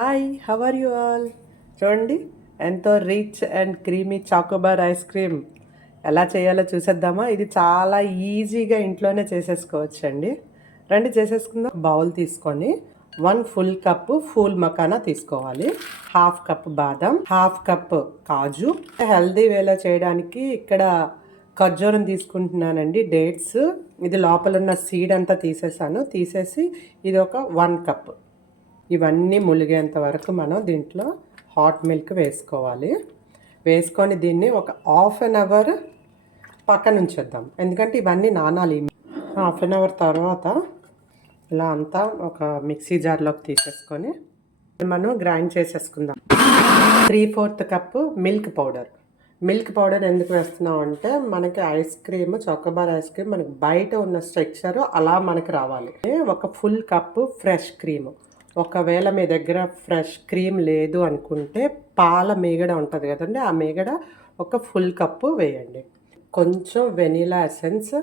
Hi, how are you all? చూడండి, ఎంతో rich and creamy chocobar ice cream ఎలా చేయాలో చూసేద్దామా? ఇది చాలా ఈజీగా ఇంట్లోనే చేసేసుకోవచ్చు అండి. రండి చేసేసుకుందాం. బౌల్ తీసుకొని 1 ఫుల్ కప్పు ఫూల్ మకానా తీసుకోవాలి, హాఫ్ కప్ బాదం, హాఫ్ కప్ కాజు. హెల్దీ వేలో చేయడానికి ఇక్కడ ఖర్జూరం తీసుకుంటున్నానండి, డేట్స్. ఇది లోపల ఉన్న సీడ్ అంతా తీసేసి ఇది ఒక 1 కప్. ఇవన్నీ ములిగేంత వరకు మనం దీంట్లో హాట్ మిల్క్ వేసుకోవాలి. వేసుకొని దీన్ని ఒక హాఫ్ అన్ అవర్ పక్కన ఉంచేద్దాం, ఎందుకంటే ఇవన్నీ నానాలి. హాఫ్ అన్ అవర్ తర్వాత ఇలా అంతా ఒక మిక్సీ జార్లోకి తీసేసుకొని మనం గ్రైండ్ చేసేసుకుందాం. 3/4 కప్పు మిల్క్ పౌడర్ ఎందుకు వేస్తున్నాం అంటే మనకి ice cream, Choco Bar ice cream మనకి బయట ఉన్న స్ట్రక్చర్ అలా మనకి రావాలి. ఒక ఫుల్ కప్పు ఫ్రెష్ క్రీమ్. ఒకవేళ మీ దగ్గర ఫ్రెష్ క్రీమ్ లేదు అనుకుంటే పాల మీగడ ఉంటుంది కదండి, ఆ మీగడ ఒక ఫుల్ కప్పు వేయండి. కొంచెం వెనీలా ఎసెన్స్.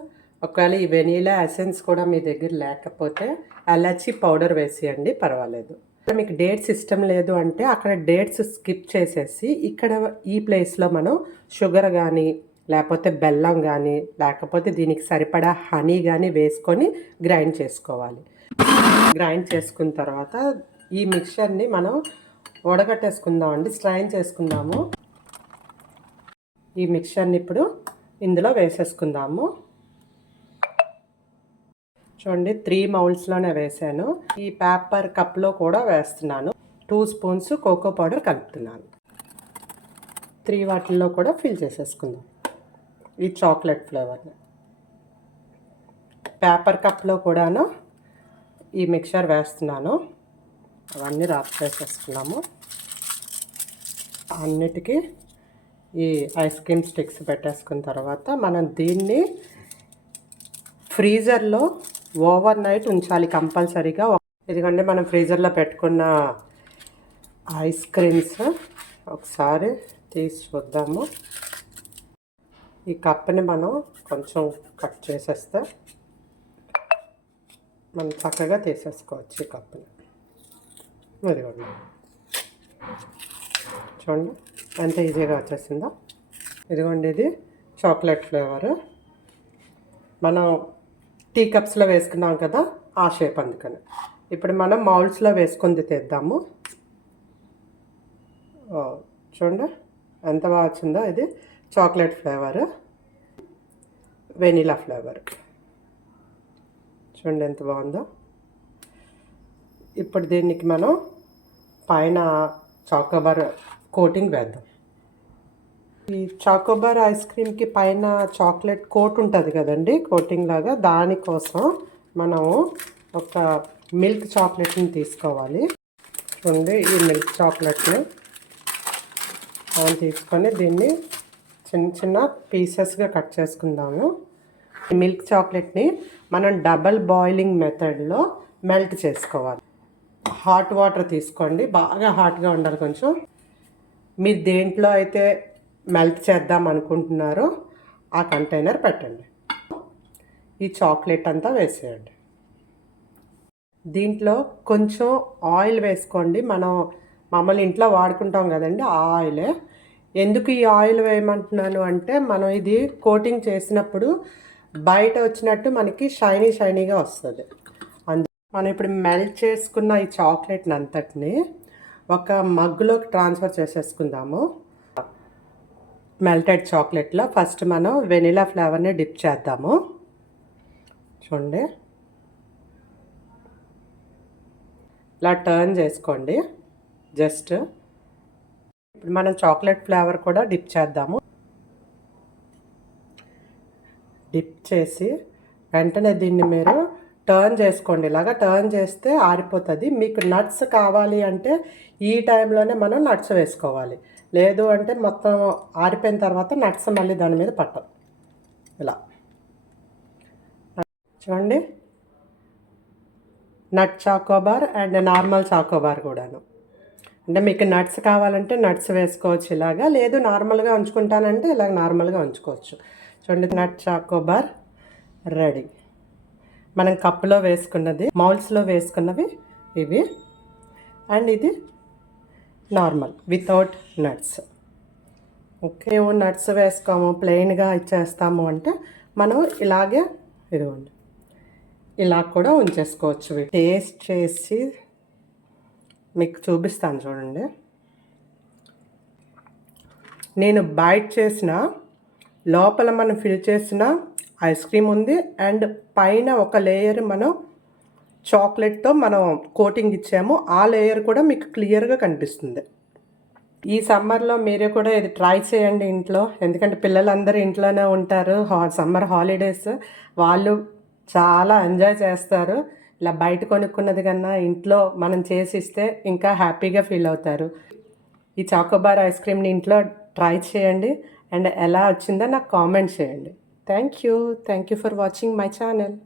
ఒకవేళ ఈ వెనీలా ఎసెన్స్ కూడా మీ దగ్గర లేకపోతే ఎలాచీ పౌడర్ వేసేయండి, పర్వాలేదు. మీకు డేట్స్ ఇష్టం లేదు అంటే అక్కడ డేట్స్ స్కిప్ చేసేసి ఇక్కడ ఈ ప్లేస్లో మనం షుగర్ కానీ లేకపోతే బెల్లం కానీ లేకపోతే దీనికి సరిపడా హనీ కానీ వేసుకొని గ్రైండ్ చేసుకోవాలి. గ్రైండ్ చేసుకున్న తర్వాత ఈ మిక్చర్ని మనం వడగట్టేసుకుందామండి, స్ట్రైన్ చేసుకుందాము. ఈ మిక్చర్ని ఇప్పుడు ఇందులో వేసేసుకుందాము. చూడండి, 3 మౌల్స్లోనే వేసాను. ఈ పేపర్ కప్లో కూడా వేస్తున్నాను. 2 స్పూన్స్ కోకో పౌడర్ కలుపుతున్నాను. 3 వాటిల్లో కూడా ఫిల్ చేసేసుకుందాం ఈ చాక్లెట్ ఫ్లేవర్ని. పేపర్ కప్లో కూడాను ఈ మిక్చర్ వేస్తున్నాను. అవన్నీ రాప్ చేసేసుకున్నాము. అన్నిటికీ ఈ ఐస్ క్రీమ్ స్టిక్స్ పెట్టేసుకున్న తర్వాత మనం దీన్ని ఫ్రీజర్లో ఓవర్ నైట్ ఉంచాలి కంపల్సరీగా. ఎందుకంటే మనం ఫ్రీజర్లో పెట్టుకున్న ఐస్ క్రీమ్స్ ఒకసారి తీసి చూద్దాము. ఈ కప్ని మనం కొంచెం కట్ చేసేస్తే మనం చక్కగా తీసేసుకోవచ్చు ఈ కప్పుని. ఇదిగోండి, చూడండి ఎంత ఈజీగా వచ్చేసిందో. ఇదిగోండి, ఇది చాక్లెట్ ఫ్లేవర్. మనం టీ కప్స్లో వేసుకున్నాం కదా, ఆ షేప్. అందుకని ఇప్పుడు మనం మౌల్డ్స్లో వేసుకొని తెద్దాము. చూడండి ఎంత బాగా వచ్చిందో. ఇది చాక్లెట్ ఫ్లేవర్, వెనీలా ఫ్లేవర్. చూడండి ఎంత బాగుందో. ఇప్పుడు దీనికి మనం పైన చాకోబార్ కోటింగ్ వేద్దాం. ఈ చాకోబార్ ఐస్ క్రీమ్కి పైన చాక్లెట్ కోట్ ఉంటుంది కదండి, కోటింగ్ లాగా. దానికోసం మనం ఒక మిల్క్ చాక్లెట్ని తీసుకోవాలి. చూడండి, ఈ మిల్క్ చాక్లెట్ని మనం తీసుకొని దీన్ని చిన్న చిన్న పీసెస్గా కట్ చేసుకుందాము. ఈ మిల్క్ చాక్లెట్ని మనం డబల్ బాయిలింగ్ మెథడ్లో మెల్ట్ చేసుకోవాలి. హాట్ వాటర్ తీసుకోండి, బాగా హాట్గా ఉండాలి కొంచెం. మీరు దేంట్లో అయితే మెల్ట్ చేద్దాం అనుకుంటున్నారో ఆ కంటైనర్ పెట్టండి. ఈ చాక్లెట్ అంతా వేసేయండి. దీంట్లో కొంచెం ఆయిల్ వేసుకోండి. మనం మామూలు ఇంట్లో వాడుకుంటాం కదండి, ఆ ఆయిలే. ఎందుకు ఈ ఆయిల్ వేయమంటున్నాను అంటే మనం ఇది కోటింగ్ చేసినప్పుడు బయట వచ్చినట్టు మనకి షైనీగా వస్తుంది. మనం ఇప్పుడు మెల్ట్ చేసుకున్న ఈ చాక్లెట్ని అంతటిని ఒక మగ్గులోకి ట్రాన్స్ఫర్ చేసేసుకుందాము. మెల్టెడ్ చాక్లెట్లో ఫస్ట్ మనం వెనిలా ఫ్లేవర్ని డిప్ చేద్దాము. చూడండి, ఇలా టర్న్ చేసుకోండి జస్ట్. ఇప్పుడు మనం చాక్లెట్ ఫ్లేవర్ కూడా డిప్ చేద్దాము. డిప్ చేసి వెంటనే దీన్ని మీరు టర్న్ చేసుకోండి. ఇలాగా టర్న్ చేస్తే ఆరిపోతుంది. మీకు నట్స్ కావాలి అంటే ఈ టైంలోనే మనం నట్స్ వేసుకోవాలి. లేదు అంటే మొత్తం ఆరిపోయిన తర్వాత నట్స్ మళ్ళీ దాని మీద పట్టం. ఇలా చూడండి, నట్ చాకోబార్ అండ్ నార్మల్ చాకోబార్ కూడాను. అంటే మీకు నట్స్ కావాలంటే నట్స్ వేసుకోవచ్చు ఇలాగా, లేదు నార్మల్గా ఉంచుకుంటానంటే ఇలాగ నార్మల్గా ఉంచుకోవచ్చు. చూడండి, నట్ చాకోబార్ రెడీ. మనం కప్పులో వేసుకున్నది, మౌల్స్లో వేసుకున్నవి ఇవి. అండ్ ఇది నార్మల్ వితౌట్ నట్స్. ఓకే, మేము నట్స్ వేసుకోము, ప్లెయిన్గా ఇచ్చేస్తాము అంటే మనం ఇలాగే ఇదిగోండి ఇలా కూడా ఉంచేసుకోవచ్చు. టేస్ట్ చేసి మీకు చూపిస్తాను చూడండి. నేను బైట్ చేసిన లోపల మనం ఫిల్ చేసిన ఐస్ క్రీమ్ ఉంది, అండ్ పైన ఒక లేయర్ మనం చాక్లెట్తో మనం కోటింగ్ ఇచ్చాము, ఆ లేయర్ కూడా మీకు క్లియర్గా కనిపిస్తుంది. ఈ సమ్మర్లో మీరు కూడా ఇది ట్రై చేయండి ఇంట్లో, ఎందుకంటే పిల్లలందరూ ఇంట్లోనే ఉంటారు. సమ్మర్ హాలిడేస్ వాళ్ళు చాలా ఎంజాయ్ చేస్తారు. ఇలా బయట కొనుక్కున్నది కన్నా ఇంట్లో మనం చేసి ఇస్తే ఇంకా హ్యాపీగా ఫీల్ అవుతారు. ఈ చాకోబార్ ఐస్ క్రీమ్ని ఇంట్లో ట్రై చేయండి, అండ్ ఎలా వచ్చిందో నాకు కామెంట్ చేయండి. Thank you for watching my channel.